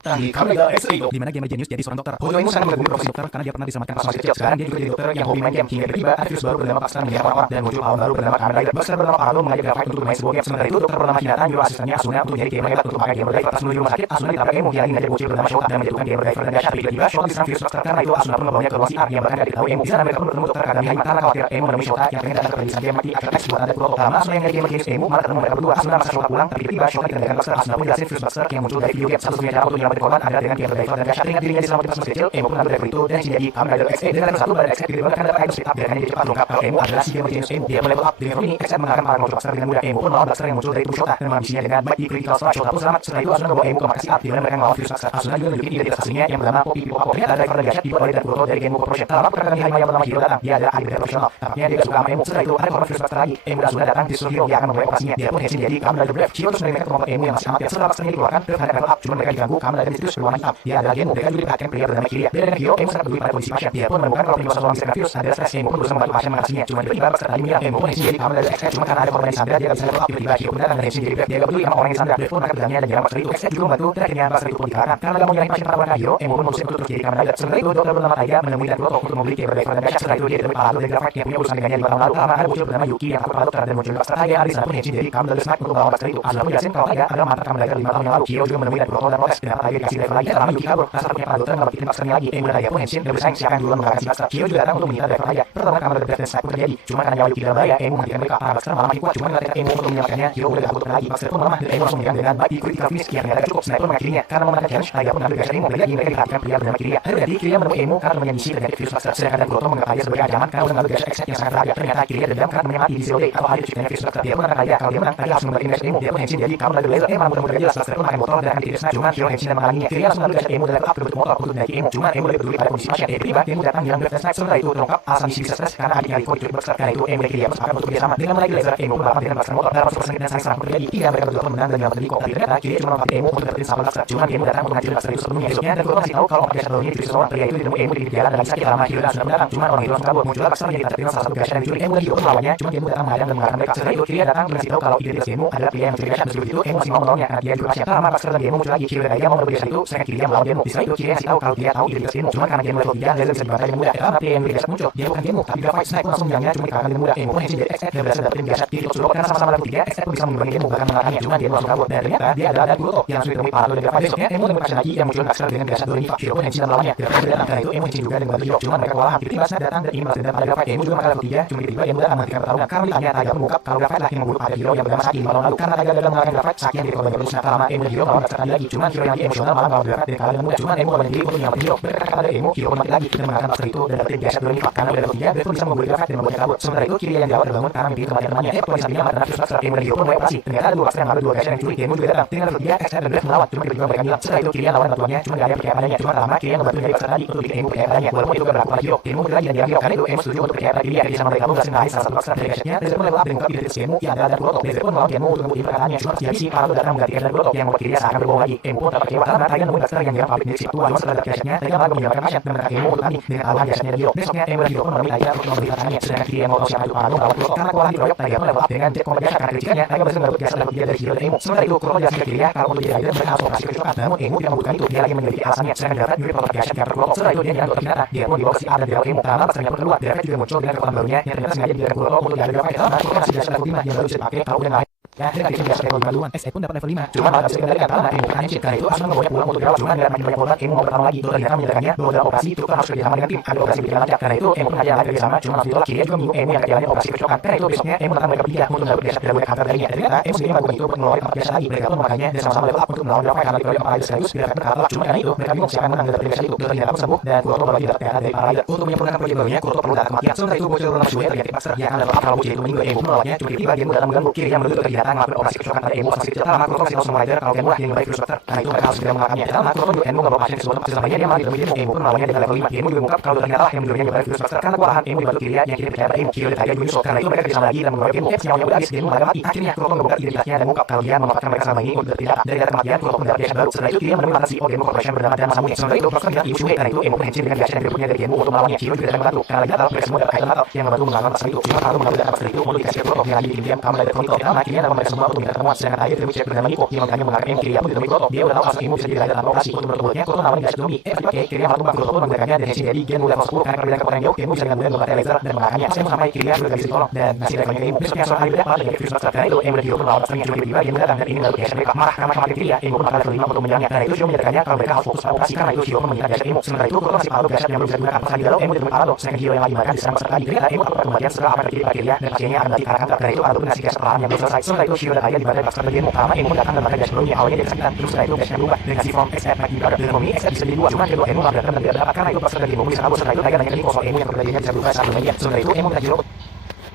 Tanggi Kamen Rider X-Edo, di mana Gamer Genius jadi seorang dokter. Hojo Emu sangat mengagumi profesi dokter karena dia pernah diselamatkan pas masih kecil. Sekarang dia juga jadi dokter yang hobi main game. Hingga tiba-tiba ada virus baru bernama Baxter menyerang orang-orang dan muncul lawan baru bernama Kamen Rider. Baxter bernama Parado mengajak Graphite untuk bermain sebuah game. Sementara itu dokter bernama Hinata nyuruh asistennya Asuna untuk menjadi gamer hebat untuk pakai Gamer Driver. Pas menuju rumah sakit, Asuna ditabrak Emu yang lagi ngajak bocil bernama Shota dan menjatuhkan Gamer Driver dan dahsyat. Tiba-tiba Shota diserang virus Baxter karena itu Asuna pun membawanya ke ruang CR yang bahkan gak diketahui Emu. Di sana mereka pun bertemu dokter Kagami Haima karena khawatir Emu menemui Shota yang pengen datang ke rilisan game mati Afterlife buat ada Kuroto. Lama Asuna yang jadi Gamer Genius Emu malah ketemu mereka berdua. Asuna maksa Shota pulang, tapi tiba-tiba Shota ditendangkan Baxter. Asuna pun jelasin virus Baxter yang muncul dari video game. Satu-satunya cara untuk menyelamatkan korban adalah dengan Gamer Driver dan dahsyat. Ingat dirinya diselamatkan pas masih kecil, Emu pun ambil driver itu dan jadi Kamen Rider X-E dengan level 1 badan X-E gede banget karena dapat item speed up biarkan dia cepat lengkap. Kalau Emu adalah si Gamer Genius Emu, dia pun level up. Di level ini X-E mengalahkan para muncul Baxter dengan mudah. Emu pun melawan Baxter yang muncul dari tubuh Shota dan menghabisinya dengan bite di critical strike. Shota pun selamat. Setelah itu Asuna membawa Emu ke markas CR di mana mereka melawan virus Baxter. Asuna juga menunjukin identitas aslinya yang bernama Poppy Pipopapo. Ternyata driver dan dahsyat dibuat oleh Dan Kuroto dari Genmo Corporation. Tak lama Kagami Haima yang bernama Hiro datang. Dia adalah ahli beda profesional. Tampaknya dia gak suka sama Emu. Setelah itu ada korban virus Baxter lagi. Emu dan Asuna datang di seluruh Hiro yang akan memulai operasinya. Dia pun hensin jadi Kamen Rider Brave. Hiro terus meremehkan kemampuan Emu yang masih amat. Setelah Baxternya dikeluarkan, Brave hanya level up. Cuma mereka diganggu Kamen Rider misterius berwarna hitam. Dia adalah Genmo. Mereka juga diperhatikan pria bernama Kiria. Beda dengan Hiro, Emu sangat peduli pada kondisi pasien. Dia pun menemukan kalau penyebab seseorang diserang virus adalah stres. Emu pun berusaha membantu pasien mengatasinya. Cuma tiba-tiba Baxter tadi menyerang. Emu pun hensin jadi Kamen Rider X-E. Cuma karena ada korban yang disandra, dia gak bisa level up. Tiba-tiba Hiro pun datang dan hensin jadi Brave. Dia gak peduli sama orang yang disandra. Brave pun angkat pedangnya dan menyerang Baxter itu. X-E juga membantu dan akhirnya Baxter itu pun dikalahkan. Karena gak mau menyerang pasien perempuan Hiro, Emu pun memutuskan untuk terus jadi Kamen Rider. Sementara itu dokter bernama Taiga menemui Dan Kuroto untuk membeli Gamer Driver dan dahsyat. Setelah itu dia ditemui Parado dari Graphite yang punya urusan dengannya 5 tahun lalu. Lama ada bocil bernama Yuki yang takut pada dokter dan muncul Baxter. Taiga ada di sana pun hensin jadi Kamen Rider Smack untuk melawan Baxter itu. Asuna pun jelasin kalau Taiga adalah mantan Kamen Rider 5 tahun yang lalu. Hiro juga menemui Dan Kuroto dan protes kenapa Taiga dikasih driver lagi. Lama Yuki kabur. Rasa takutnya para dokter ngebakitin Baxternya lagi. Emu dan Taiga pun hensin dan bersaing siapa yang duluan mengalahkan si Baxter. Hiro juga datang untuk menyita driver Taiga. Pertarungan Kamen Rider Brave dan Smack pun terjadi. Cuma karena nyawa Yuki dalam bahaya, Emu menghentikan mereka. Para Baxter malah makin kuat. Cuma dengan tekad Emu untuk menyelamatkannya, Hiro udah gak butuh lagi. Baxter pun melemah dan Emu langsung menyerang dengan bite di critical finish yang ternyata cukup. Sniper mengakhirinya. Karena memenangkan challenge, Taiga pun ambil gas Emu. Lagi mereka diperhatikan pria bernama Kiria. Hati-hati, Kiria menemui Emu karena temannya misi terjadi virus Baxter. Sedangkan Dan Kuroto menganggap Taiga sebagai ancaman karena udah ngambil gas X-E yang sangat berharga. Ternyata Kiria dendam karena temannya mati di Zero Day atau hari terciptanya virus Baxter. Dia pun akan Taiga. Kalau dia menang, Taiga harus mengembalikan gas Emu. Dia pun hensin jadi Kamen Rider Laser. Malah mudah-mudahan jelas Baxter pun makan botol dan akan ditiris. Cuma Hiro hensin dan menghalanginya. Kiria langsung ngambil gas Emu dan level up berbentuk motor untuk menaiki Emu. Cuma Emu lebih peduli pada kondisi pasien. Tiba-tiba Emu datang menyerang Brave dan Smack. Sementara itu terungkap alasan misi bisa stres karena adiknya Rico diculik Baxter. Karena itu Emu dan Kiria bersepakat untuk bekerjasama. Dengan menaiki laser, Emu pun balapan dengan Baxter motor. Dalam proses sengit dan saling serang pun terjadi. Hingga mereka berdua pun menang dan menyelamatkan Rico. Tapi ternyata Kiria cuma memanfaatkan Emu untuk dapetin sahabat Baxter. Cuma Emu datang untuk menghancurkan Baxter itu sebelumnya. Esoknya Dan Kuroto masih tahu kalau obat gas barunya dicuri seseorang. Pria itu ditemui Emu di pinggir jalan dan lagi sakit. Lama Hiro dan Asuna datang. Cuma orang itu langsung kabur. Muncullah Baxter menjadi terkenal salah satu gas yang diculik. Emu dan Hiro pun melawannya. Cuma Emu datang menghadang dan mengalahkan mereka. Setelah itu Kiria datang dengan tahu kalau identitas Emu adalah pria yang mencuri gas. Meskipun itu Emu masih mau menolongnya karena dia juga pasien. Lama Baxter dan Emu muncul lagi. Hiro dan Taiga mau merebut gas itu. Sedangkan Kiria melawan Emu. Di saat itu Kiria ngasih tahu kalau dia tahu identitas Emu. Cuma karena Emu level 3, laser bisa dibantai dengan mudah. Lama pria yang gas muncul. Dia bukan Emu, tapi Graphite. Smack pun langsung menyerangnya cuma dikalahkan dengan mudah. Emu pun hensin jadi X-E dan berhasil dapetin gas di Rico Tsuro. Karena sama-sama level 3, X-E pun bisa mengimbangi Emu bahkan mengalahkannya. Cuma Emu langsung kabur. Dan ternyata dia adalah Dan Kuroto yang langsung ditemui Parado dan Graphite. Besoknya Emu menemui pasien lagi yang muncul Baxter dengan gas Doriniva. Hiro pun hensin dan melawannya. Graphite datang. Karena itu Emu hensin juga dengan membantu Hiro. Cuma mereka kewalahan. Tiba-tiba Smack datang dan ingin balas dendam pada Graphite. Emu juga makan level 3. Cuma tiba-tiba Emu datang menghentikan pertarungan. Karena ditanya Taiga mengungkap kalau Graphite lah yang membunuh pada Hiro yang bernama Saki 5 tahun lalu. Karena Taiga gagal mengalahkan Graphite, Saki yang jadi korban terus. Lama Emu dan Hiro melawan Baxter lagi. Cuma Hiro yang lagi emosional malah melawan Graphite dan kalah dengan mudah. Cuma Emu korban diri untuk menyelamatkan Hiro. Berkat kata dari Emu, Hiro pun mati lagi dan mengalahkan Baxter itu dan dapetin gas Doriniva. Karena udah level 3, Brave pun bisa membuli Graphite dan membuatnya kabur. Sementara itu Kiria yang dirawat terbangun karena mimpi kematian temannya. Waktu di sampingnya karena virus Baxter. Emu dan Hiro pun mulai operasi. Ternyata ada 2 Baxter yang ngambil 2 gas yang diculik. Emu juga datang. Dengan level 3, X-E dan Brave melawan. Cuma tiba-tiba mereka hilang. Setelah itu Kiria lawan bantuannya. Cuma gak ada percaya padanya. Cuma lama Kiria ngebantu nyari Baxter lagi untuk bikin Emu percaya padanya. Walaupun itu gak berlaku pada Hiro. Emu berlagi dan diam Hiro. Karena itu Emu setuju untuk percaya pada Kiria. Jadi sama mereka pun berhasil ngalahin salah satu Baxter dari gasnya. Laser pun level up dan mengungkap identitas Emu yang adalah Dan Kuroto. Laser pun melawan Emu untuk ngebuktiin perkataannya. Cuma pas dihabisi, Parado datang menggantikan Dan Kuroto yang membuat Kiria seakan berbohong lagi. Emu pun tak kecewa karena Taiga nemuin Baxter yang nyerang pabrik milik si tua. Cuma setelah dapat gasnya, Taiga malah menyelamatkan pasien dan menangkap Emu untuk tanding dengan alahan jasanya dan Hiro. Besoknya Emu dan Hiro pun menemui Taiga untuk memberi tangannya. Sedangkan Kiria yang mau tahu siapa itu Parado melawan Kuroto. Karena kewalahan dikeroyok, Taiga pun level up dengan jet combat gas karena kelicikannya. Taiga berhasil merebut gas level 3 dari Hiro dan Emu. Sementara itu Kuroto jelasin ke Kiria kalau untuk jadi Rider mereka harus operasi kecocokan. Namun Emu tidak membutuhkan itu. Dia lagi menyelidiki alasannya. Sedangkan Graphite nyuri prototipe gas yang Kuroto. Setelah itu dia nyerang dokter Hinata. Dia pun dibawa ke CR dan dirawat Emu. Lama Baxternya pun keluar. Graphite juga muncul dengan kekuatan barunya yang ternyata sengaja dibiarkan Kuroto untuk diadu Graphite. Lama Kuroto masih gas level 5 yang baru bisa dipakai kalau udah ngalahin. Ya, dengan addiction gas level 5 duluan. X-E pun dapat level 5. Cuma malah bisa dikendalikan karena Emu bukan hensin. Karena itu Asuna membawanya pulang untuk dirawat. Cuma dengan makin banyak korban, Emu mau bertarung lagi. Dokter Hinata menyatakannya bahwa dalam operasi itu kan harus kerjasama dengan tim agar operasi berjalan lancar. Karena itu Emu pun ngajak lagi kerjasama. Cuma langsung ditolak. Kiria juga menyinggung Emu yang kejalannya operasi kecocokan. Karena itu besoknya Emu datang mereka bertiga untuk mendapatkan gas dari kantor darinya. Ternyata Emu sendiri melakukan itu untuk mengeluarkan 4 gas lagi. Mereka pun memakainya dan sama-sama level up untuk melawan Graphite karena dikeroyok 4 rider sekaligus. Graphite pun kalah telak. Cuma karena itu mereka bingung siapa yang menang dan dapetin gas itu. Dokter Hinata pun sembuh dan Kuroto baru lagi dapat TNA dari para rider. Untuk menyempurnakan proyek barunya, Kuroto perlu data kematian. Sementara itu bocil bernama Shue terjadi Baxter yang akan level up kalau bocil itu meninggal. Emu pun melawannya. Cuma tiba-tiba Genmu datang mengganggu. Kiria menuduh Dokter Hinata ngelakuin operasi kecocokan pada Emu pas masih kecil. Lama Kuroto kasih tahu semua rider kalau Genmu lah yang membaik virus Baxter. Karena itu mereka harus segera mengalahkannya. Lama Kuroto juga Emu nggak bawa pasien ke sebuah tempat. Setelahnya dia malah ditemui Genmu. Emu pun melawannya dengan level 5. Genmu juga mengungkap kalau Dokter Hinata lah yang menyuruhnya nyebarin virus Baxter. Karena kewalahan Emu dibantu Kiria yang kini percaya pada Emu. Hiro dan Taiga juga nyusul. Karena itu mereka kerjasama lagi dan mengeroyok Genmu. Nyawanya udah habis, Genmu malah mati. Akhirnya Kuroto ngebongkar identitasnya dan mengungkap kalau dia memanfaatkan mereka selama ini untuk dapetin data. Dari data kematian, Kuroto mendapat gas baru. Setelah itu Kiria menemui mantan CEO Genmu Corporation bernama Dan Masamune. Sementara itu Baxter bilang Shue. Karena itu Emu pun hensin dengan gas yang direbutnya dari Genmu untuk melawannya. Hiro juga datang membantu. Karena lagi natal, mereka semua dapat item natal yang membantu mengalahkan Baxter itu. Cuma Parado mengambil data Baxter itu untuk dikasih ke Kuroto yang lagi diam-diam Kamen Rider Chronicle. Lama Kiria menelepon mereka semua untuk minta ketemuan. Sedangkan terakhir ditemui cewek bernama Niko yang makanya mengarahkan Kiriya pun ditemui Kuroto. Dia udah tahu kalau Emu bisa jadi rider tanpa operasi. Untuk menurutnya Kuroto nawarin gas zombie. Tiba-tiba Kiriya malah tumbang. Kuroto menggunakannya dan Henshin jadi gen level 10 karena perbedaan kekuatan yang jauh. Emu bisa dengan mudah membantai laser dan mengalahkannya. Pas Emu sampai Kiriya sudah bisa ditolong dan ngasih levelnya ke Emu. Besoknya seorang hari berbeda malah jadi virus master. Karena itu Emu dan Hiro pun melawan masternya. Cuma tiba-tiba dia datang dan ingin merebut gas mereka. Marah karena kematian Kiriya. Emu pun bakal level 5 untuk menyerangnya. Karena itu Shio menyatakannya kalau mereka harus fokus pada operasi. Karena itu Hiro pun menghina gas Emu. Sementara itu Kuroto masih Parado gas yang belum bisa digunakan. Pas lagi galau Emu ditemui Parado. Sedangkan Hiro yang lagi makan diserang master lagi. Ternyata Emu takut kematian setelah apa terjadi pada Kiriya dan pasiennya akan mati karena kanker. Karena itu Parado pun ngasih gas perlahan yang belum selesai. Sementara itu Shio dan Aya dibantai master dari Emu. Karena Emu datang dan makan gas sebelumnya. Awalnya dia kesakitan. Terus setelah itu gasnya berubah dan ngasih form XF Mighty Brother. Dengan Momi XF bisa jadi 2. Cuma kedua Emu malah dan tidak dapat karena itu master dari Momi bisa kabur. Setelah itu Taiga nanya ke Niko soal Emu yang kepribadiannya bisa berubah saat bermain. Sementara itu Emu minta Hiro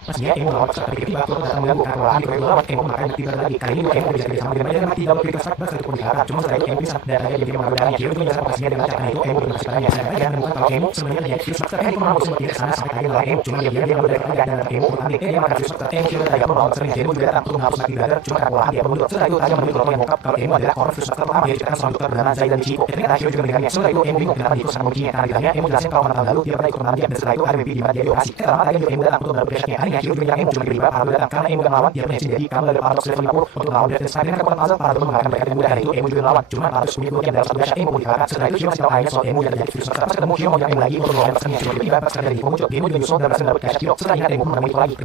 Pastinya Emu melawan master tapi tiba-tiba Kuroto datang mengganggu karena kelelahan Hiro lawan Emu makan mati lagi. Kali ini Emu bisa bersama dengan dia dan mati dalam kritik start sekalipun diharap. Cuma setelah itu Emu bisa dan Taiga diam-diam mengambil Hiro juga menjelaskan lokasinya dengan cara itu Emu berhasil tanya. Sedangkan Taiga menemukan kalau Emu sebenarnya hanya virus master. Itu malah sempat tidak sana sampai Taiga melawan Emu. Cuma dia mengambil dari Taiga dan Emu bertanding. Dia makan virus master. Emu dan Taiga pun melawan masternya. Emu juga datang untuk menghapus Mighty Brother. Cuma karena kelelahan dia pun mundur. Setelah itu Taiga menemui Kuroto yang mengungkap kalau Emu adalah korban virus master pertama yang diciptakan seorang dokter bernama Zaidan Ichigo. Ternyata Hiro juga mendengarnya. Setelah itu Emu bingung kenapa Niko sangat membencinya karena ditanya Emu jelasin kalau tahun lalu dia pernah ikut menanam dia dan setelah itu ada mimpi di mana dia dioperasi. Lama Taiga juga Emu datang untuk merebut jasnya. Akhirnya Hiro juga menyerang Emu. Cuma tiba-tiba Parado datang karena Emu gak melawan dia punya jadi kamu ada paradoks level 50 untuk melawan Death Star dengan kekuatan puzzle. Parado pun mengalahkan mereka dengan mudah. Karena itu Emu juga melawan. Cuma paradoks punya dua dalam satu dasar Emu pun dikalahkan. Setelah itu Shio masih tahu ayahnya soal Emu yang terjadi virus master. Pas ketemu Shio mau nyerang Emu lagi untuk melawan masternya. Cuma tiba-tiba master dari Niko muncul. Emu juga nyusul dan berhasil merebut dasar Hiro. Setelah ingat Emu pun menemui itu lagi.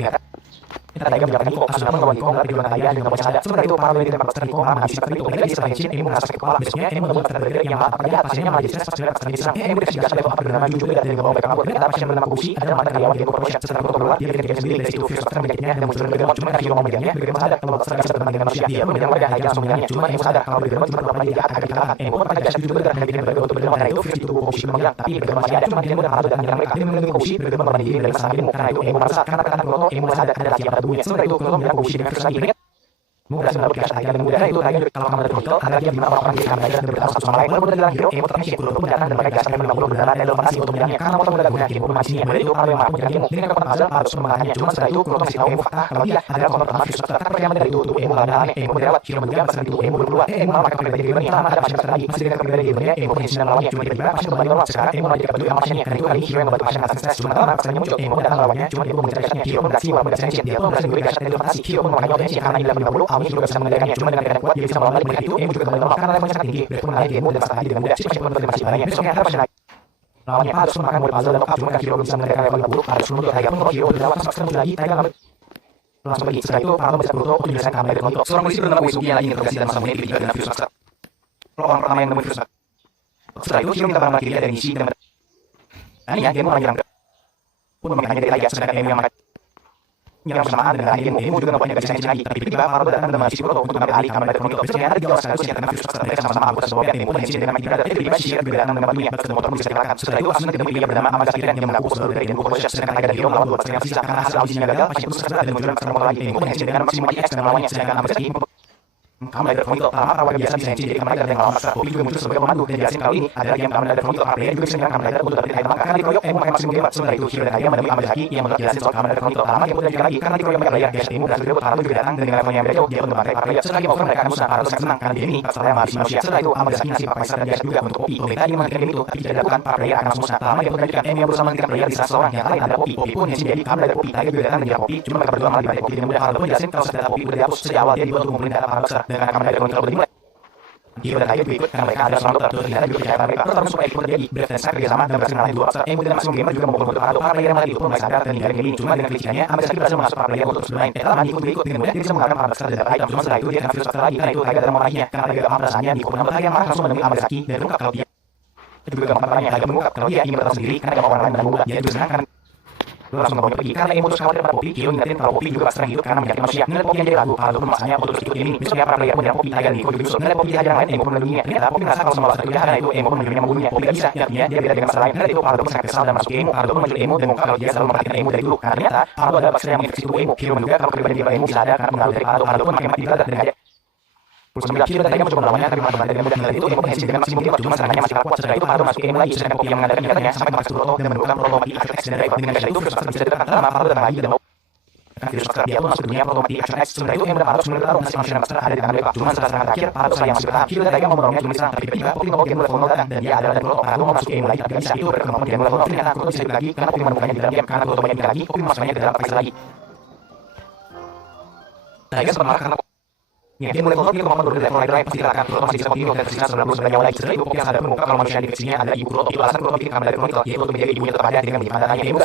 Ternyata Taiga menjawab Niko. Pas sudah melawan Niko mendapat perjuangan Taiga dengan membaca sadar. Sementara itu Parado yang ditembak master Niko malah menghabisi master itu. Lagi setelah Henshin Emu merasa sakit kepala. Besoknya Emu menemukan master dari yang malah terlihat pasiennya malah jadi stres pas melihat masternya diserang. Emu dikasih gas level 4 bernama Juju dan membawa mereka kabur. Ternyata pasien bernama Kubushi adalah mantan karyawan Genko Corporation. Setelah Kuroto keluar dia bikin game sendiri dari situ virus master menyakitnya dan muncul Gregamon. Cuma karena Hiro mau megangnya Gregamon sadar kalau master bisa berteman dengan manusia. Dia pun menyerang warga Taiga langsung menyerangnya. Cuma Emu sadar kalau Gregamon cuma pura-pura jadi jahat agar dikalahkan. Emu pun pakai gas Juju bergerak dan bikin bergerak untuk Gregamon. Karena itu virus di tubuh Kubushi menghilang tapi Gregamon masih ada. Cuma Emu dan Parado datang menyerang mereka. Dia melindungi Kubushi. Gregamon berani diri dari masalah Emu. Karena itu Emu merasa karena perkataan Kuroto Emu mulai sadar ada rahasia pada tubuhnya. Sementara itu Kuroto menyerang Kubushi dengan virus lagi. Emu berhasil merebut gas Taiga dengan mudah. Karena itu Taiga kalau kamu ada Chronicle agar dia 5 orang jadi kamu dan bertarung satu sama lain. Walaupun dalam Hiro Emu tetap miskin. Kuroto pun datang dan memakai gas level 50 bernama Level Fantasi untuk menyerangnya. Karena motor mudah guna Emu masih ini. Dari itu Parado yang mampu menyerang Emu dengan kekuatan puzzle harus mengalahkannya. Cuma setelah itu Kuroto masih tahu Emu fakta kalau dia adalah korban pertama virus master. Karena perkembangan dari tubuh Emu lawan aneh. Emu berawat. Hiro menduga masalah tubuh Emu belum keluar. Emu malah pakai kepribadian Gamer yang lama ada pasien master lagi. Masih dengan kepribadian Gamernya Emu pun sedang melawannya. Cuma tiba-tiba pasien kembali normal. Sekarang Emu malah jadi peduli sama pasiennya. Karena itu kali ini Hiro yang membantu pasien ngatasin stres. Cuma lama pasiennya muncul. Emu pun datang melawannya. Cuma dia belum mengejar gasnya. Hiro pun beraksi walaupun gasnya Henshin. Dia pun berhasil menggurui gas Level Fantasi. Hiro pun memakannya oleh Henshin karena ini level 50. Awalnya Hiro bisa mengendalikannya. Cuma dengan keadaan kuat dia bisa melawan lagi. Mereka itu Emu juga kembali normal karena levelnya sangat tinggi. Dia pun mengalahkan Emu dan pasang lagi dengan mudah. Si pasien pun berterima kasih padanya. Besoknya ada pasien lain lawannya harus memakan mode puzzle dan lockup. Cuma karena Hiro belum bisa mengendalikan level 50 harus menunggu Taiga pun kalau Hiro udah lewat pas ketemu lagi Taiga ngambil langsung pergi. Setelah itu Parado mendesak Kuroto untuk menjelaskan kamu dari Chronicle. Seorang polisi bernama Uesugi yang lagi interogasi dalam masa tiba-tiba dengan virus master. Orang pertama yang menemui virus master. Setelah itu Hiro minta barang Kiriya dari Nishi dan ya Genmo menyerang pun memintanya dari Taiga. Sedangkan Emu yang makan yang bersamaan dengan Emu. Emu juga nggak punya gas Henshin lagi. Tapi tiba-tiba Parado datang dan menghabisi Kuroto untuk mengambil alih kamu dari Chronicle. Besoknya ada 3 orang sekaligus yang terkena virus master. Mereka sama-sama anggota sebuah band Emu dan Henshin dengan Mighty Brother. Tiba-tiba Shishira juga datang dengan bantunya. Batas motor pun bisa dikalahkan. Setelah itu Asuna ditemui pria bernama Amada Kiren yang mengaku bos baru dari Genko Corporation. Sedangkan Taiga dan Hiro melawan 2 master yang tersisa karena hasil audisinya gagal. Pasien pun stres berat dan munculkan master motor lagi. Emu dan Henshin dengan maksimum X dan melawannya. Sedangkan Amada Kiren Kamen Rider Chronicle lama para warga biasa bisa Henshin jadi Kamen Rider yang melawan master. Poppy juga muncul sebagai pemandu dan jelasin kalau ini adalah game Kamen Rider Chronicle. Para player juga bisa menyerang Kamen Rider untuk dapetin item langka karena dikeroyok Emu pakai maksimum game. Sementara itu Hiro dan Taiga menemui Amazaki yang menolak jelasin soal Kamen Rider Chronicle lama yang udah juga lagi karena dikeroyok banyak player. Guys Emu berhasil direbut. Parado juga datang dan dengan levelnya yang beda jauh dia pun membantai para player. Setelah game over mereka akan musnah. Parado sangat senang karena game ini masalahnya menghabisi manusia. Setelah itu Amazaki ngasih pakai saran jasa juga untuk Poppy. Pemerintah ingin menghentikan game itu tapi jika dilakukan para player akan langsung musnah. Lama dia pun melanjutkan Emu yang berusaha menghentikan player di salah seorang yang lain adalah Poppy. Poppy pun Henshin jadi Kamen Rider Poppy. Taiga juga datang mengejar Poppy. Cuma mereka berdua malah dibantai Poppy dengan mudah. Parado pun jelasin kalau data Poppy udah dihapus sejak awal dia dibuat untuk ngumpulin data para dokter. Dengan Kamen Rider Chronicle udah dimulai Hiro dan Taiga juga ikut karena mereka adalah seorang dokter. Ternyata juga percaya pada mereka. Pertarungan super epic pun terjadi. Brave dan Sky kerjasama dan berhasil mengalahkan 2 master. Emu dan maksimum gamer juga memukul untuk Parado. Para player yang lagi itu pun mulai sadar dan ninggalin game ini. Cuma dengan kelicikannya Amazaki berhasil mengasuk para player untuk terus bermain. Lama Niko juga ikut dengan mudah dia bisa mengalahkan para master dan dapat item. Cuma setelah itu dia kena virus master lagi. Karena itu Taiga datang memarahinya. Karena Taiga gak paham perasaannya Niko menambah Taiga marah langsung menemui Amazaki dan terungkap kalau dia juga gak paham Taiga mengungkap kalau dia ingin bertarung sendiri karena gak mau orang lain mengganggu. Dia juga senang karena langsung membawanya pergi. Karena Emu terus khawatir pada Poppy, Hiro ngingetin kalau Poppy juga pasrah hidup karena menyakiti manusia. Ngeliat Poppy yang jadi ragu, Parado pun memaksanya untuk terus ikut game ini. Besoknya para player menyerang Poppy, Taiga dan Niko juga nyusul. Ngeliat Poppy dihajar yang lain, Emu pun melindunginya. Ternyata Poppy merasa kalau semua master itu jahat, karena itu Emu pun menyuruhnya membunuhnya. Poppy gak bisa, artinya dia beda dengan master lain. Ngeliat itu Parado pun sangat kesal dan masuk ke Emu. Parado pun menyuruh Emu dan mengungkap kalau dia selalu memperhatikan Emu dari dulu. Karena ternyata Parado adalah master yang menginfeksi tubuh Emu. Hiro menduga kalau kepribadian dia pada Emu bisa ada karena pengaruh dari Parado. Parado pun makin mati berada dan ngajak Pulsa Hiro dan Taiga mencoba melawannya tapi malah dengan mudah. Ngeliat itu Emu pun Henshin dengan maksimum game. Cuma serangannya masih kuat. Setelah itu Parado masuk ke Emu lagi. Sedangkan Poppy yang mengandalkan nyatanya sampai memperkasa Kuroto dan menemukan Kuroto mati Action X dan Driver. Dengan cara itu virus master bisa dekat. Lama Parado datang lagi dan mau virus master dia pun masuk ke dunia protomatik Action X. Sementara itu Emu dan Parado sebenarnya bertarung nasib manusia dan master ada di tangan mereka. Cuma setelah serangan terakhir Parado yang masih bertahan. Hiro dan Taiga mau menolongnya cuma diserang tapi tiba-tiba Poppy membawa Genmo level 0 datang dan dia adalah dan Kuroto. Parado mau masuk ke Emu lagi tapi gak bisa. Itu berkembang Genmo level 0. Ternyata Kuroto bisa hidup lagi karena Poppy menemukannya di dalam game. Karena Kuroto banyak lagi Poppy memasukkannya ke dalam pakai lagi. Tiger sempat marah karena dia mulai kontrol kemampuan berbeda dari lain pasti akan Kuroto masih bisa kontinu dan tersisa 99 nyawa lagi. Setelah itu Poppy yang sadar mengungkap kalau manusia yang difeksinya adalah ibu Kuroto. Itu alasan Kuroto bikin kamar dari Chronicle, yaitu untuk menjaga ibunya tetap ada dengan menyimpan datanya. Emo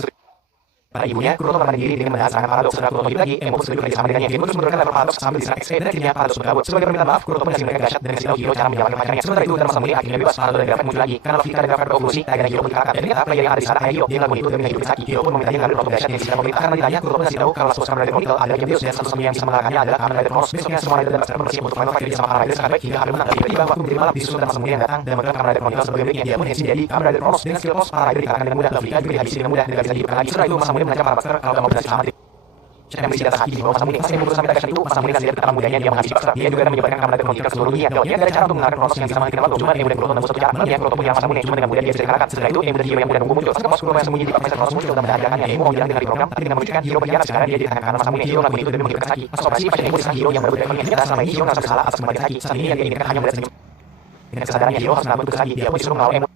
pada ibunya, Kuroto menahan diri dengan menahan serangan paradoks. Setelah Kuroto hidup lagi, Emo setuju kerja sama dengannya. Emo terus menurunkan level paradoks sambil diserang XP dan akhirnya paradoks berkabut. Sebagai permintaan maaf, Kuroto mengasih mereka dahsyat dengan kasih tahu Hiro cara menyelamatkan pacarnya. Sementara itu dalam masa mulia akhirnya bebas, Paradox dan Graphite muncul lagi. Karena Vita dan Graphite berevolusi, Tiger dan Hiro pun dikalahkan. Dan ternyata player yang ada di sana hanya Hiro. Dia ngelakuin itu demi menghidupkan Saki. Hiro pun memintanya ngambil produk dahsyat yang disita pemerintah. Karena ditanya, Kuroto mengasih tahu kalau Kamen Rider Chronicle adalah Deus dan satu-satunya yang bisa mengalahkannya adalah Kamen Rider Chronos. Besoknya semua Rider dan Buster bersiap untuk final fight sama Kamen Rider Scarlet hingga hari menang. Tiba-tiba waktu menjadi malam disusul dan masa mulia yang datang dan menekan Kamen Rider Chronicle sebagai miliknya. Dia pun jadi Kamen Rider Chronos dengan skill pos para Rider dikalahkan dengan mudah. Vita juga dihabisi dengan mudah dan gak bisa dihidupkan lagi. Setelah itu masa mulia mengancam para Buster kalau gak mau berhasil sama yang berisi data Saki di bawah masa mulia. Pas yang berusaha minta itu, masa mulia kasih lihat betapa mudahnya dia menghabisi Buster. Dia juga akan menyebarkan Kamen Rider Chronicle ke seluruh dunia. Dia gak ada cara untuk mengalahkan Chronos yang bisa menghentikan waktu. Cuma Emo dan Kuroto menemukan satu cara. Malam Kuroto punya masa mulia, cuma dengan mudah dia bisa dikalahkan. Setelah itu Emo dan Hiro yang mudah nunggu muncul. Pas Kuroto yang sembunyi di Profesor Chronos muncul dan mendatangannya. Emo mau bilang dengan program, tapi dengan menunjukkan Hiro berkhianat. Sekarang dia ditahan karena masa mulia. Hiro ngelakuin itu demi menghidupkan Saki. Pas operasi pasien Emo diserang Hiro yang baru levelnya. Ternyata selama ini Hiro nggak bersalah atas kematian Saki. Saat ini yang dia inginkan hanya melihat senyum. Dengan kesadarannya Hiro harus melakukan tugas lagi. Dia pun disuruh melawan Emo.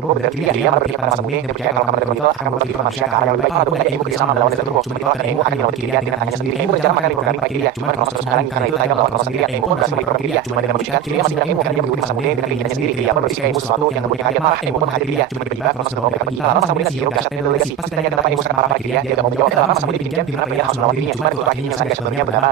Turbo berarti dia malah berpikir pada masa mulia yang percaya kalau Kamen Rider Chronicle akan membawa kehidupan manusia ke arah yang lebih baik. Kalau mengajak Emo bekerjasama melawan Rider Turbo, cuma ditolak dan Emo akan menyelamatkan Kirlia dengan tangannya sendiri. Emo berencana makan programming Pak Kirlia, cuma Chronos terus menghalangi. Karena itu Tiger melawan Chronos sendirian. Emo pun berhasil mencuri Kirlia, cuma dengan menunjukkan Kirlia masih menyerang Emo karena dia mengikuti masa mulia dengan keinginannya sendiri. Kirlia pun berbicara Emo sesuatu yang membuatnya kaget. Marah Emo pun menghadapi Kirlia, cuma tiba-tiba Chronos sudah bawa pergi. Lama masa mulia si Hiro dahsyat dengan Legacy. Pas ditanya kenapa Emo sekarang marah pada Kirlia, dia tidak mau menjawab. Lama masa mulia dipinjam di mana Kirlia harus melawan dirinya, cuma untuk akhirnya menyelesaikan tugas sebelumnya bernama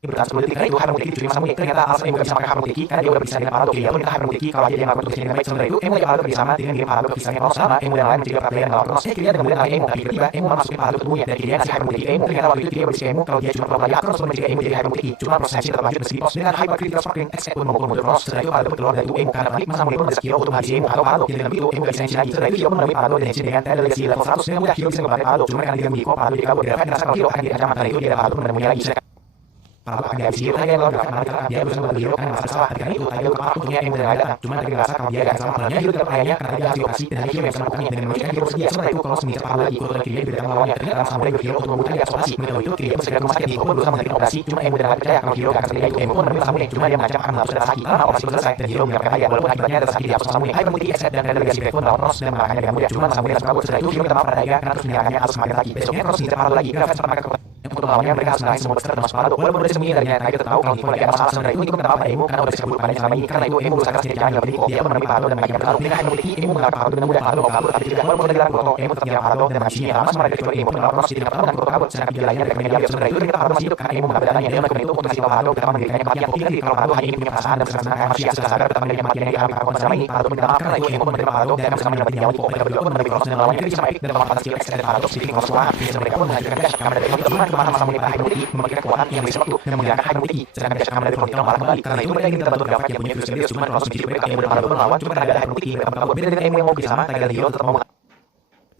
bertahan 10 detik. Karena itu Hyper Multi dicuri masa mulia. Ternyata alasan Emo gak bisa pakai Hyper Multi karena dia udah berpisah dengan Paradox. Dia pun minta Hyper Multi kalau aja dia ngelakuin tugasnya dengan baik. Sementara itu Emo dan Paradox bersama dengan game Paradox pisahnya Chronos. Selama Emo dan lain mencegah perkelahian melawan Chronos, Kirlia dengan mudah ngalahin Emo. Tapi tiba-tiba Emo malah masukin Paradox ke tubuhnya dan Kirlia ngasih Hyper Multi ke Emo. Ternyata waktu itu dia berbisik ke Emo kalau dia cuma pura-pura jahat. Chronos pun mencegah Emo jadi Hyper Multi. Cuma prosesnya tetap lanjut meski pos dengan Hyper Critical Sparkling X pun memukul mundur Chronos. Setelah itu Paradox keluar dari tubuh Emo karena panik. Masa mulia pun mendesak Hiro untuk menghabisi Emo atau Paradox. Dengan begitu Emo gak bisa nyensi lagi. Setelah itu Hiro pun menemui Paradox dan Henshin dengan Tiger Legacy level 100. Dengan mudah Hiro bisa ngebantai Paradox. Cuma karena dia mengikuti Paradox jadi kabur. Graphite merasa kalau Hiro akan diancam. Karena itu dia dan Paradox pun menemuinya lagi. Paradox akan dihabisi Hiro. Tiger yang lawan Graphite malah dia berusaha membantu Hiro karena merasa bersalah. Karena itu Tiger berparah untungnya Emo dan datang. Cuma Tiger merasa kalau dia gak salah. Malamnya Hiro tidak percayanya karena dia harus dioperasi dan hanya Hiro yang bisa melakukannya. Dengan menunjukkan Hiro bersedia. Sementara itu Chronos mengincar Paradox lagi. Kuroto dan Kirlia juga datang melawannya. Ternyata dalam samurai Hiro untuk membutuhkan dia operasi. Mengetahui itu Kirlia pun segera ke rumah sakit. Hiro pun berusaha menghentikan operasi. Cuma Emo dan Graphite percaya kalau Hiro gak akan seperti itu. Emo pun menemui samurai. Cuma dia mengancam akan menghapus data Saki. Lama operasi pun selesai dan Hiro menyelamatkan Tiger. Walaupun akibatnya data Saki dihapus samurai. Hyper Multi X dan Legacy Break pun melawan Chronos dan mengalahkannya dengan mudah. Cuma samurai langsung kabur. Setelah itu Hiro minta maaf pada Tiger karena terus menyerangkannya atas kematian Saki. Besoknya Chronos mengincar Paradox lagi. Graphite sempat makan kekuatan untuk melawannya. Mereka harus mengalahin semua Buster termasuk Paradox. Walaupun udah disembunyiin darinya, Tiger tetap tahu kalau Hiro lagi ada masalah. Sementara itu Hiro minta maaf pada Emo karena udah bisa kabur kepadanya selama ini. Karena itu Emo berusaha keras mencari caranya berdiri. Dia pun menemui Paradox dan mengajaknya bertarung. Dengan Hyper Multi Emo mengalahkan Paradox dengan mudah. Paradox mau kabur tapi tidak. Walaupun udah dilarang Kuroto, Emo tetap menyerang Paradox dan menghabisinya. Lama semua Rider kecuali Emo pun melawan Chronos di tingkat pertarungan dan Kuroto kabur. Sedangkan tiga lainnya mereka diambil. Sementara itu ternyata Paradox masih hidup karena Emo mengambil datanya. Dia melakukan itu untuk kasih tahu Paradox betapa menderitanya kematian. Poppy ngerti kalau Paradox hanya ingin punya perasaan dan bersenang-senang kayak manusia. Setelah sadar betapa menderitanya kematian yang dialami para korban selama ini, Paradox minta maaf. Karena itu Emo pun menerima Paradox dan bersama menyelamatkan nyawa Nico. Mereka berdua pun menemui Chronos dan melawannya. Jadi sama epic dan pemanfaatan skill X dari Paradox bikin Chronos kewalahan. Biasa mereka pun menghancurkan Dash Kamen Rider Chronicle. Cuma kemana masa mulia Hyper Multi memberikan kekuatan yang berisi waktu dan menghilangkan Hyper Multi. Sedangkan Dash Kamen Rider Chronicle malah kembali. Karena itu mereka ingin terbantu Graphite yang punya fuse Deus. Cuma Chronos mencuri mereka. Emo dan Paradox pun melawan. Cuma karena ada Hyper Multi mereka kabur. Beda dengan Emo yang mau bersama, Tiger dan Hiro tetap mau.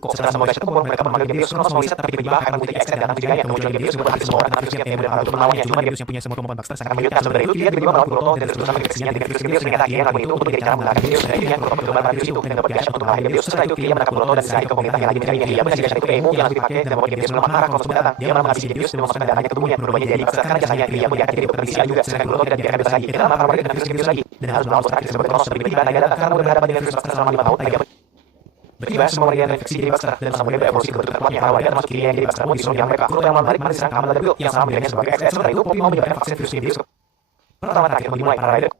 Kok setelah semua itu mereka memanggil Deus. Chronos mau riset tapi tiba-tiba Hyper Multi X datang menjaganya. Kemunculan Deus membuat hati semua orang dan fuse Emo dan Paradox melawannya. Cuma Deus yang punya semua kemampuan Baxter sangat menyulitkan. Sementara itu dia tiba-tiba melawan Kuroto dan terus berusaha menginfeksinya dengan fuse Deus. Ternyata dia melakukan itu untuk mencari cara mengalahkan Deus. Dan akhirnya Kuroto mencoba melawan Deus itu dan dapat dahsyat untuk mengalahkan Deus. Setelah itu Kirlia menangkap Kuroto dan sehari ke pemerintah yang lagi mencarinya. Dia mengasih dahsyat itu ke Emo yang langsung dipakai dan membuat Deus melemah. Marah Chronos pun datang. Dia malah menghabisi Deus dan memasukkan darahnya ke tubuhnya merubahnya jadi Baxter. Karena jasanya Kirlia pun diangkat jadi dokter fisika juga. Sedangkan Kuroto tidak dibiarkan bebas lagi. Kita lama para dengan fuse Deus lagi dan harus melawan Buster akhir sebagai Chronos. Tiba-tiba Tiger datang karena berhadapan dengan fuse Baxter selama 5 tahun. Tiger Tiba semua warga yang terinfeksi jadi Baxter dan samurai berevolusi ke bentuk terkuatnya. Para warga termasuk Kirlia yang jadi Baxter pun disuruh menyerang mereka. Kuroto yang balik malah diserang Kamen Rider Build yang sama bedanya sebagai XS. Sementara itu Poppy mau menyebarkan vaksin virus Deus. Pertama terakhir dimulai para Rider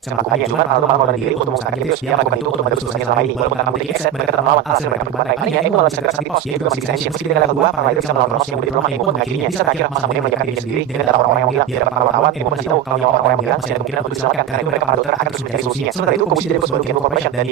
sedang melakukannya. Cuma Paradox malah mengorbankan diri untuk memusnahkan Deus. Dia melakukan itu untuk menebus dosanya selama ini. Walaupun tanpa memiliki X mereka tetap melawan. Alhasil mereka berkembang. Anehnya Emo malah bisa gerak saat di pos. Dia juga masih bisa Henshin. Meski dengan level 2, para Rider bisa melawan Chronos yang mudah lemah. Emo pun mengakhirinya. Di saat terakhir masa mulia menjaga dirinya sendiri dengan data orang-orang yang menghilang. Dia dapat kawan-kawan. Emo pun masih tahu kalau nyawa orang-orang yang menghilang masih ada kemungkinan untuk diselamatkan. Karena itu mereka Paradox akan terus mencari solusinya. Sementara itu komisi dari Deus baru Genmo Corporation dan